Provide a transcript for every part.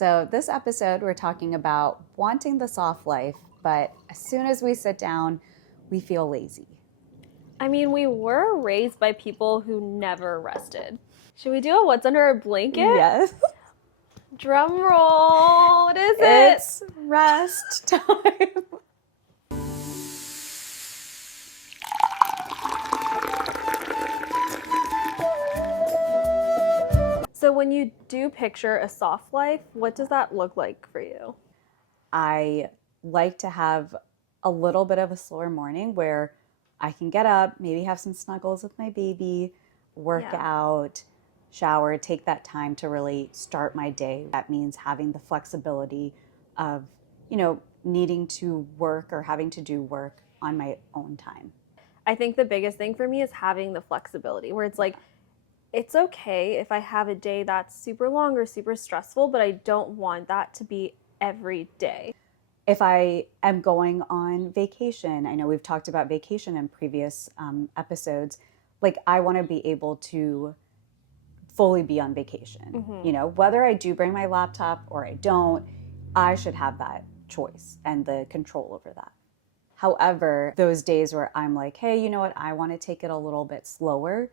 So this episode, we're talking about wanting the soft life, but as soon as we sit down, we feel lazy. I mean, we were raised by people who never rested. Should we do a what's under our blanket? Yes. Drum roll. What is it? It's rest time. So when you do picture a soft life, what does that look like for you? I like to have a little bit of a slower morning where I can get up, maybe have some snuggles with my baby, work out, shower, take that time to really start my day. That means having the flexibility of, needing to work or having to do work on my own time. I think the biggest thing for me is having the flexibility where it's like, it's okay if I have a day that's super long or super stressful, but I don't want that to be every day. If I am going on vacation, I know we've talked about vacation in previous episodes, like I want to be able to fully be on vacation. Mm-hmm. Whether I do bring my laptop or I don't, I should have that choice and the control over that. However, those days where I'm like, hey, you know what, I want to take it a little bit slower,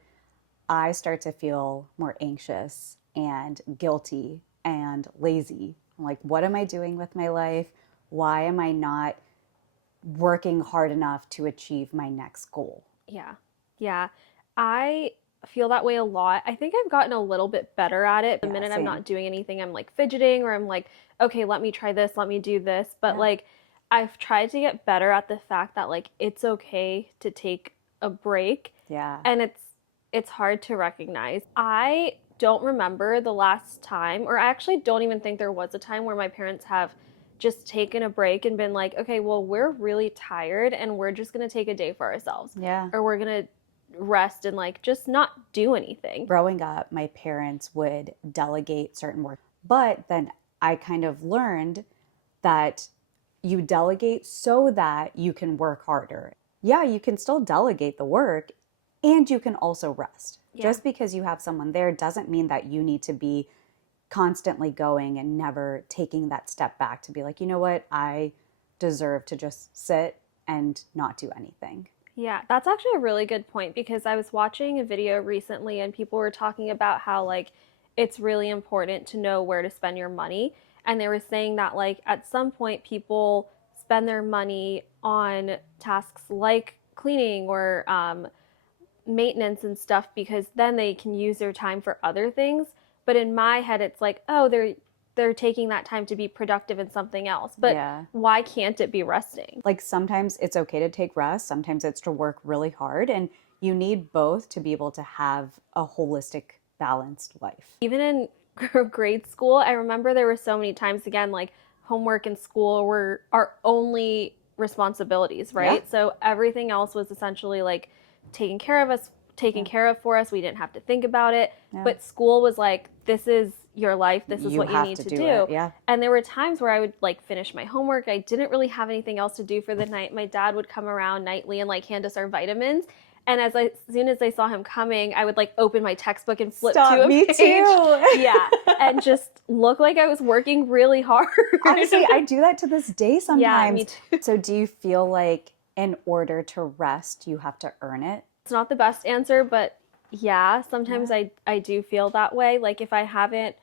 I start to feel more anxious and guilty and lazy. I'm like, what am I doing with my life? Why am I not working hard enough to achieve my next goal? Yeah. I feel that way a lot. I think I've gotten a little bit better at it. The minute same. I'm not doing anything, I'm like fidgeting or I'm like, okay, let me try this, let me do this. But like, I've tried to get better at the fact that like, it's okay to take a break. Yeah. And it's hard to recognize. I don't remember the last time, or I actually don't even think there was a time where my parents have just taken a break and been like, okay, well, we're really tired and we're just going to take a day for ourselves. Yeah. Or we're going to rest and like just not do anything. Growing up, my parents would delegate certain work, but then I kind of learned that you delegate so that you can work harder. Yeah, you can still delegate the work and you can also rest. Yeah. Just because you have someone there doesn't mean that you need to be constantly going and never taking that step back to be like, you know what, I deserve to just sit and not do anything. Yeah, that's actually a really good point because I was watching a video recently and people were talking about how like it's really important to know where to spend your money. And they were saying that like at some point people spend their money on tasks like cleaning or maintenance and stuff because then they can use their time for other things. But in my head, it's like, oh, they're taking that time to be productive in something else. But why can't it be resting? Like sometimes it's okay to take rest. Sometimes it's to work really hard. And you need both to be able to have a holistic, balanced life. Even in grade school, I remember there were so many times, again, like homework and school were our only responsibilities, right? Yeah. So everything else was essentially like taken care of for us. We didn't have to think about it. Yeah. But school was like, this is your life. This is what you need to do. Yeah. And there were times where I would like finish my homework. I didn't really have anything else to do for the night. My dad would come around nightly and like hand us our vitamins. And as soon as I saw him coming, I would like open my textbook and flip to a me page. Too. Yeah. And just look like I was working really hard. Honestly, I do that to this day sometimes. Yeah, me too. So do you feel like in order to rest, you have to earn it? It's not the best answer, but yeah, sometimes I do feel that way. Like if I haven't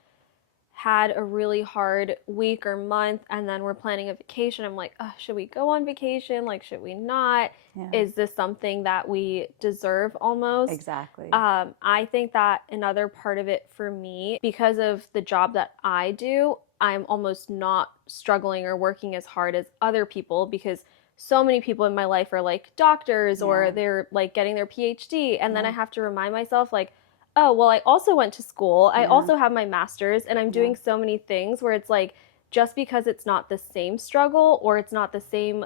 had a really hard week or month and then we're planning a vacation, I'm like, oh, should we go on vacation? Like, should we not? Yeah. Is this something that we deserve almost? Exactly. I think that another part of it for me, because of the job that I do, I'm almost not struggling or working as hard as other people because so many people in my life are like doctors or they're like getting their PhD. And then I have to remind myself like, oh, well, I also went to school. I also have my master's and I'm doing so many things where it's like, just because it's not the same struggle or it's not the same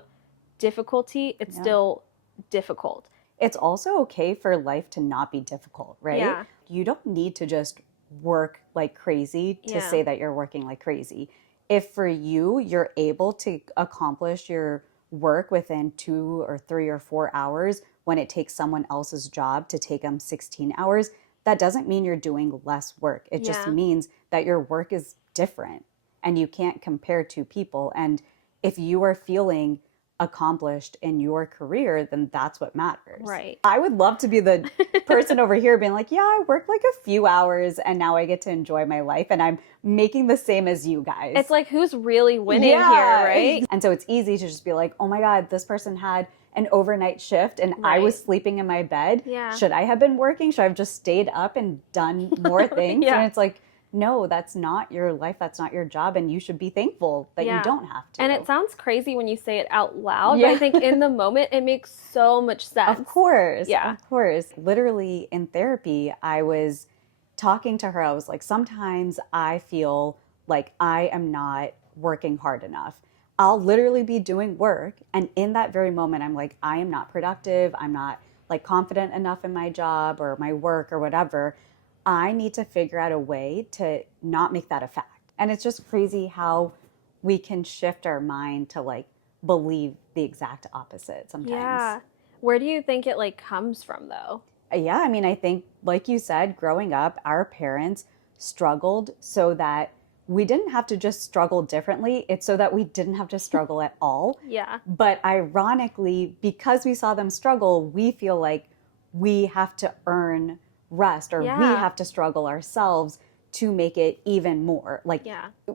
difficulty, it's still difficult. It's also okay for life to not be difficult, right? Yeah. You don't need to just work like crazy to say that you're working like crazy. If for you, you're able to accomplish your work within 2 or 3 or 4 hours when it takes someone else's job to take them 16 hours, that doesn't mean you're doing less work. It just means that your work is different. and you can't compare two people. And if you are feeling accomplished in your career, then that's what matters. Right. I would love to be the person over here being like, yeah, I work like a few hours and now I get to enjoy my life and I'm making the same as you guys. It's like, who's really winning here, right? And so it's easy to just be like, oh my God, this person had an overnight shift and I was sleeping in my bed. Yeah. Should I have been working? Should I have just stayed up and done more things? Yeah. And it's like, no, that's not your life. That's not your job. And you should be thankful that you don't have to. And it sounds crazy when you say it out loud, but I think in the moment it makes so much sense. Of course. Yeah. Of course. Literally in therapy, I was talking to her. I was like, sometimes I feel like I am not working hard enough. I'll literally be doing work. And in that very moment, I'm like, I am not productive. I'm not like confident enough in my job or my work or whatever. I need to figure out a way to not make that a fact. And it's just crazy how we can shift our mind to like believe the exact opposite sometimes. Yeah. Where do you think it like comes from though? Yeah, I mean, I think like you said, growing up, our parents struggled so that we didn't have to just struggle differently. It's so that we didn't have to struggle at all. Yeah. But ironically, because we saw them struggle, we feel like we have to earn rest or we have to struggle ourselves to make it even more, like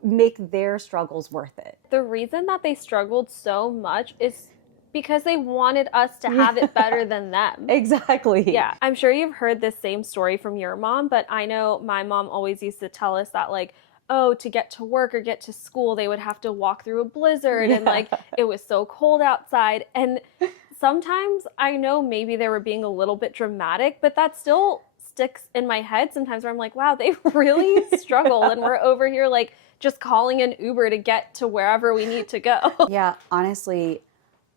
make their struggles worth it. The reason that they struggled so much is because they wanted us to have it better than them. Exactly. Yeah. I'm sure you've heard this same story from your mom, but I know my mom always used to tell us that like, oh, to get to work or get to school, they would have to walk through a blizzard and like it was so cold outside. And sometimes I know maybe they were being a little bit dramatic, but that still sticks in my head sometimes where I'm like, wow, they really struggle and we're over here like just calling an Uber to get to wherever we need to go. Yeah, honestly,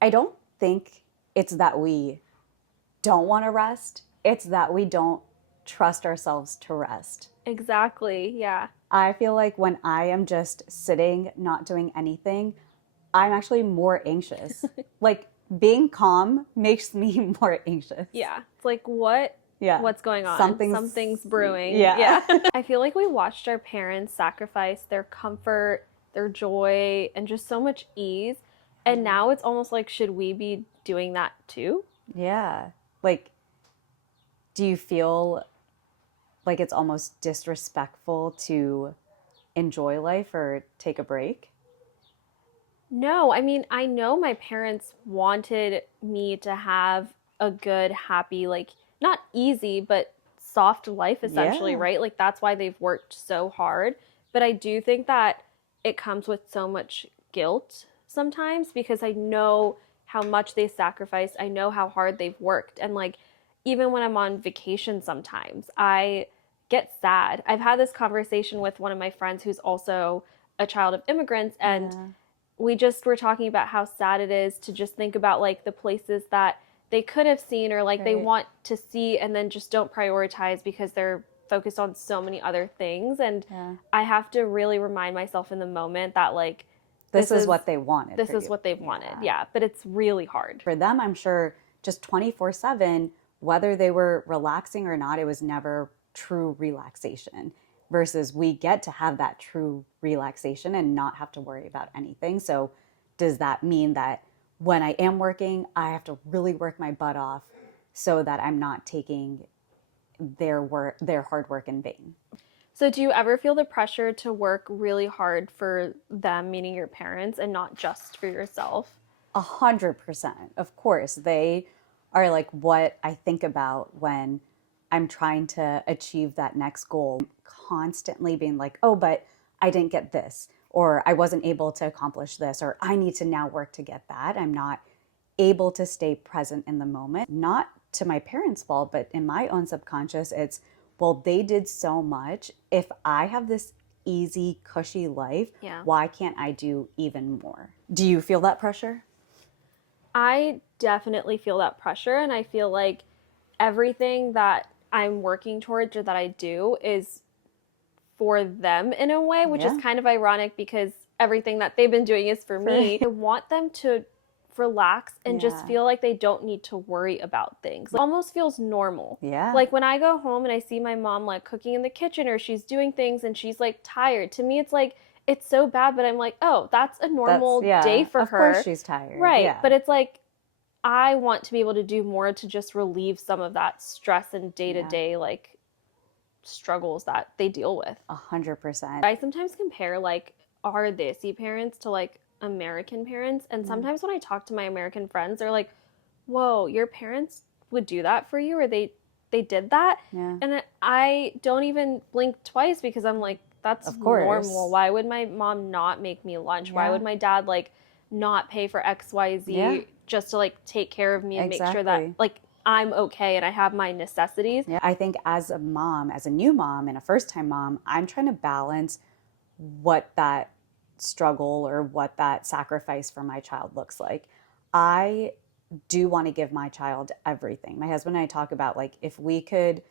I don't think it's that we don't want to rest. It's that we don't trust ourselves to rest. Exactly. Yeah. I feel like when I am just sitting, not doing anything, I'm actually more anxious. Like being calm makes me more anxious. Yeah. It's like, what's going on? Something's brewing. Yeah. I feel like we watched our parents sacrifice their comfort, their joy, and just so much ease. And now it's almost like, should we be doing that too? Yeah. Like, do you feel like it's almost disrespectful to enjoy life or take a break? No, I mean, I know my parents wanted me to have a good, happy, like, not easy, but soft life essentially, right? Like, that's why they've worked so hard. But I do think that it comes with so much guilt sometimes because I know how much they sacrificed. I know how hard they've worked. And like, even when I'm on vacation sometimes, I get sad. I've had this conversation with one of my friends who's also a child of immigrants, and we just were talking about how sad it is to just think about like the places that they could have seen or like they want to see and then just don't prioritize because they're focused on so many other things. And I have to really remind myself in the moment that like this is what they wanted. This is what they've wanted. Yeah. But it's really hard. For them, I'm sure just 24/7, whether they were relaxing or not, it was never true relaxation. Versus we get to have that true relaxation and not have to worry about anything. So does that mean that when I am working, I have to really work my butt off so that I'm not taking their hard work in vain? So do you ever feel the pressure to work really hard for them, meaning your parents, and not just for yourself? 100%. Of course, they are like what I think about when I'm trying to achieve that next goal. Constantly being like, oh, but I didn't get this, or I wasn't able to accomplish this, or I need to now work to get that. I'm not able to stay present in the moment. Not to my parents' fault, but in my own subconscious, it's, well, they did so much. If I have this easy, cushy life, why can't I do even more? Do you feel that pressure? I definitely feel that pressure, and I feel like everything that I'm working towards or that I do is for them in a way, which is kind of ironic because everything that they've been doing is for me. I want them to relax and just feel like they don't need to worry about things. It almost feels normal. Yeah. Like when I go home and I see my mom like cooking in the kitchen or she's doing things and she's like tired, to me it's like it's so bad, but I'm like, oh, that's a That's, normal day yeah, for of course her. she's tired. Right. Yeah. But it's like, I want to be able to do more to just relieve some of that stress and day to Yeah. day, like, struggles that they deal with. 100%. I sometimes compare, like, our Desi parents to, like, American parents. And Yeah. sometimes when I talk to my American friends, they're like, whoa, your parents would do that for you, or they did that. Yeah. And I don't even blink twice because I'm like, that's Of normal. course. Why would my mom not make me lunch? Why Yeah. would my dad like not pay for Yeah. XYZ just to like take care of me and make sure that Exactly. like I'm okay and I have my necessities? Yeah. I think as a mom, as a new mom and a first time mom, I'm trying to balance what that struggle or what that sacrifice for my child looks like. I do want to give my child everything. My husband and I talk about like if we could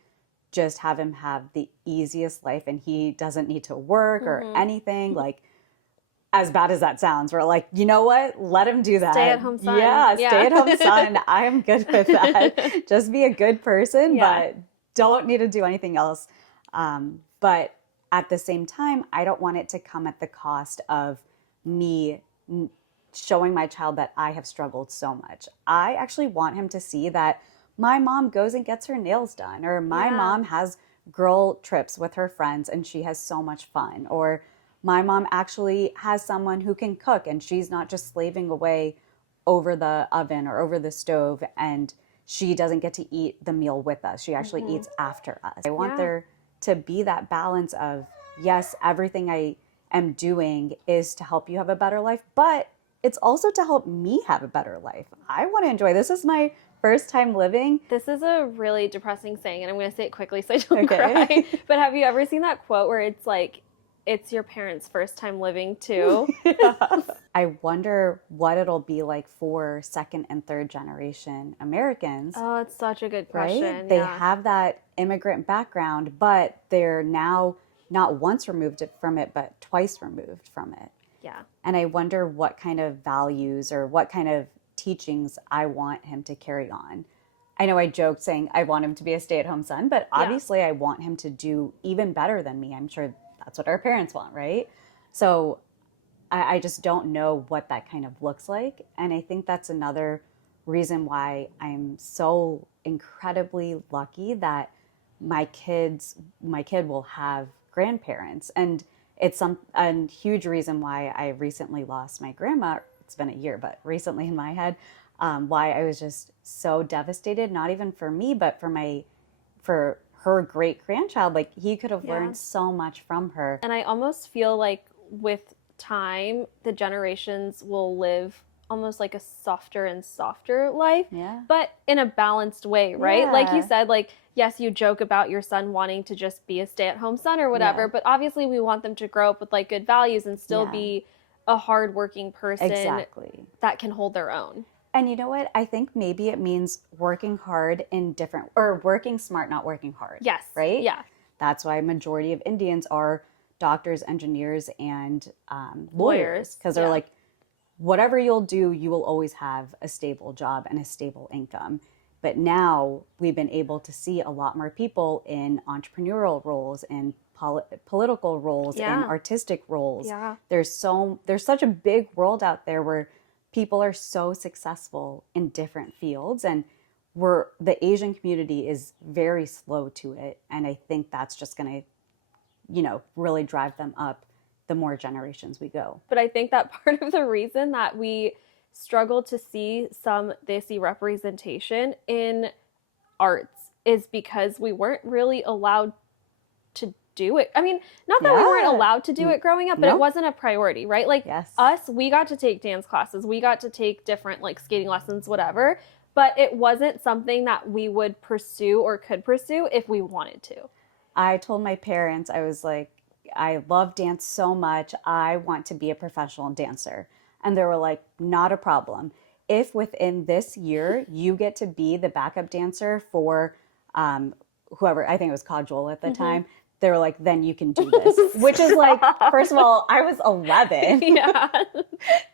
just have him have the easiest life and he doesn't need to work or Mm-hmm. anything, like as bad as that sounds, we're like, you know what? Let him do Stay that. at home son. Yeah, stay Yeah. at home son. I am good with that. Just be a good person, Yeah. but don't need to do anything else. But at the same time, I don't want it to come at the cost of me showing my child that I have struggled so much. I actually want him to see that my mom goes and gets her nails done, or my Yeah. mom has girl trips with her friends and she has so much fun, or my mom actually has someone who can cook and she's not just slaving away over the oven or over the stove and she doesn't get to eat the meal with us. She actually Mm-hmm. eats after us. I want Yeah. there to be that balance of, yes, everything I am doing is to help you have a better life, but it's also to help me have a better life. I want to enjoy this. Is my first time living. This is a really depressing saying, and I'm going to say it quickly so I don't Okay. cry. But have you ever seen that quote where it's like, it's your parents' first time living too? Yeah. I wonder what it'll be like for second and third generation Americans, Oh, it's such a good right? question. They Yeah. have that immigrant background, but they're now not once removed from it, but twice removed from it. Yeah. And I wonder what kind of values or what kind of teachings I want him to carry on. I know I joked saying I want him to be a stay-at-home son, but Yeah. obviously I want him to do even better than me. I'm sure that's what our parents want, right? So I just don't know what that kind of looks like. And I think that's another reason why I'm so incredibly lucky that my kid will have grandparents. And it's a huge reason why I recently lost my grandma. It's been a year, but recently in my head, why I was just so devastated, not even for me, but for her great grandchild. Like he could have Yeah. learned so much from her. And I almost feel like with time, the generations will live almost like a softer and softer life, Yeah. but in a balanced way, right? Like you Yeah. said, like, yes, you joke about your son wanting to just be a stay-at-home son or whatever, Yeah. but obviously we want them to grow up with like good values and still Yeah. be a hardworking person Exactly. that can hold their own. And you know what? I think maybe it means working hard in different, or working smart, not working hard. Yes. Right? Yeah. That's why majority of Indians are doctors, engineers, and lawyers. Because they're Yeah. like, whatever you'll do, you will always have a stable job and a stable income. But now we've been able to see a lot more people in entrepreneurial roles and political roles and Yeah. artistic roles. Yeah. There's such a big world out there where people are so successful in different fields, and the Asian community is very slow to it. And I think that's just going to, really drive them up the more generations we go. But I think that part of the reason that we struggle to see some Desi representation in arts is because we weren't really allowed to do it. I mean, not that we weren't Yeah. allowed to do it growing up, but No. it wasn't a priority, right? Like Yes. us, we got to take dance classes, we got to take different like skating lessons, whatever, but it wasn't something that we would pursue or could pursue if we wanted to. I told my parents, I was like, I love dance so much. I want to be a professional dancer. And they were like, not a problem. If within this year you get to be the backup dancer for whoever, I think it was Kajol at the time, they were like, then you can do this. Which is like, first of all, I was 11. Yeah.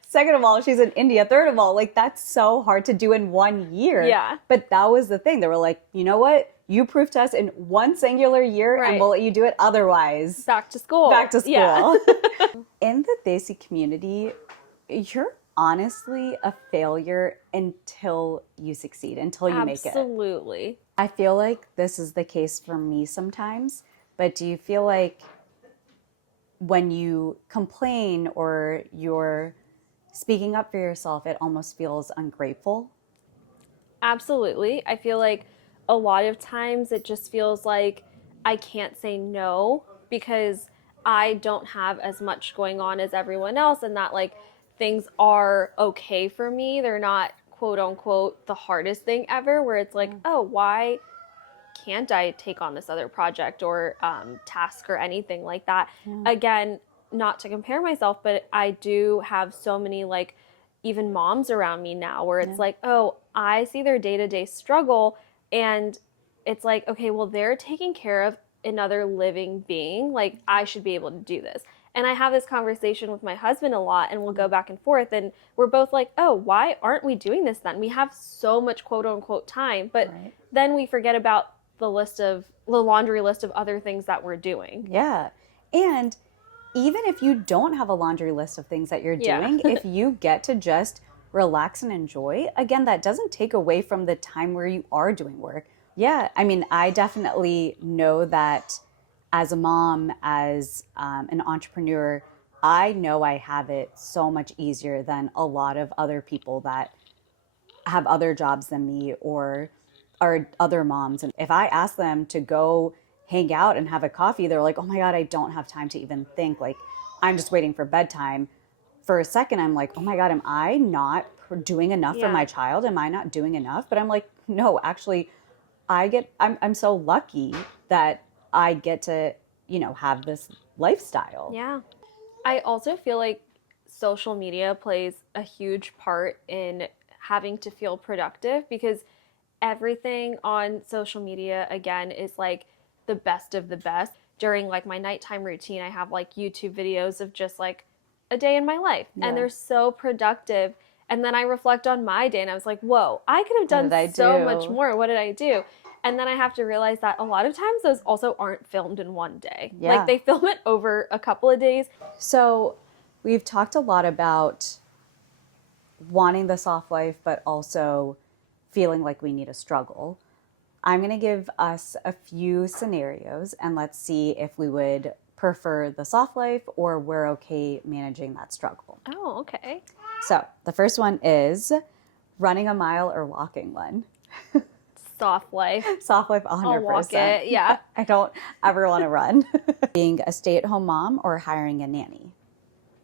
Second of all, she's in India. Third of all, like that's so hard to do in 1 year. Yeah. But that was the thing. They were like, you know what? You prove to us in one singular year and Right. we'll let you do it otherwise. Back to school. Back to school. Yeah. In the Desi community, you're honestly a failure until you succeed, until you make it. Absolutely. I feel like this is the case for me sometimes, but do you feel like when you complain or you're speaking up for yourself, it almost feels ungrateful? Absolutely. I feel like a lot of times it just feels like I can't say no because I don't have as much going on as everyone else, and that like things are okay for me. They're not quote unquote the hardest thing ever, where it's like, oh, why can't I take on this other project or task or anything like that? Again, not to compare myself, but I do have so many like even moms around me now where it's like, oh, I see their day to day struggle, and it's like, okay, well, they're taking care of another living being. Like, I should be able to do this. And I have this conversation with my husband a lot, and we'll go back and forth. And we're both like, oh, why aren't we doing this then? We have so much quote unquote time, but then we forget about the laundry list of other things that we're doing. Yeah. And even if you don't have a laundry list of things that you're doing, if you get to just relax and enjoy, again, that doesn't take away from the time where you are doing work. Yeah. I mean, I definitely know that as a mom, as an entrepreneur, I know I have it so much easier than a lot of other people that have other jobs than me or are other moms. And if I ask them to go hang out and have a coffee, they're like, oh my God, I don't have time to even think. Like, I'm just waiting for bedtime. For a second, I'm like, oh my God, am I not doing enough for my child? Am I not doing enough? But I'm like, no, actually, I'm so lucky that I get to, have this lifestyle. Yeah. I also feel like social media plays a huge part in having to feel productive because everything on social media, again, is like the best of the best. During like my nighttime routine, I have like YouTube videos of just like a day in my life, and they're so productive. And then I reflect on my day and I was like, whoa, I could have done so much more. What did I do? And then I have to realize that a lot of times those also aren't filmed in one day. Like they film it over a couple of days. So we've talked a lot about wanting the soft life, but also feeling like we need a struggle. I'm going to give us a few scenarios and let's see if we would prefer the soft life or we're okay managing that struggle. Oh, okay. So the first one is running a mile or walking one. Soft life. Soft life, 100%. I'll walk it, yeah. I don't ever want to run. Being a stay-at-home mom or hiring a nanny?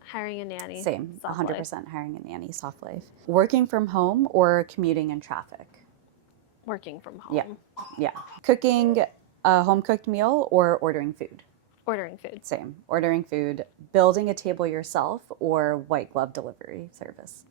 Hiring a nanny. Same, soft 100% life. hiring a nanny, soft life. Working from home or commuting in traffic? Working from home. Yeah. Cooking a home-cooked meal or ordering food? Ordering food. Same, ordering food. Building a table yourself or white glove delivery service?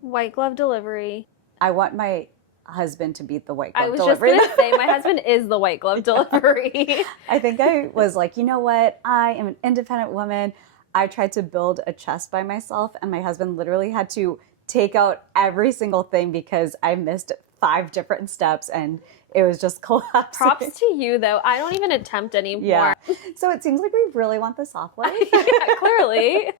White glove delivery. I want my husband to be the white glove I was delivery. just going to say, my husband is the white glove delivery. I think I was like, you know what? I am an independent woman. I tried to build a chest by myself, and my husband literally had to take out every single thing because I missed 5 different steps and it was just collapsing. Props to you, though. I don't even attempt anymore. Yeah. So it seems like we really want the soft life. Yeah, clearly.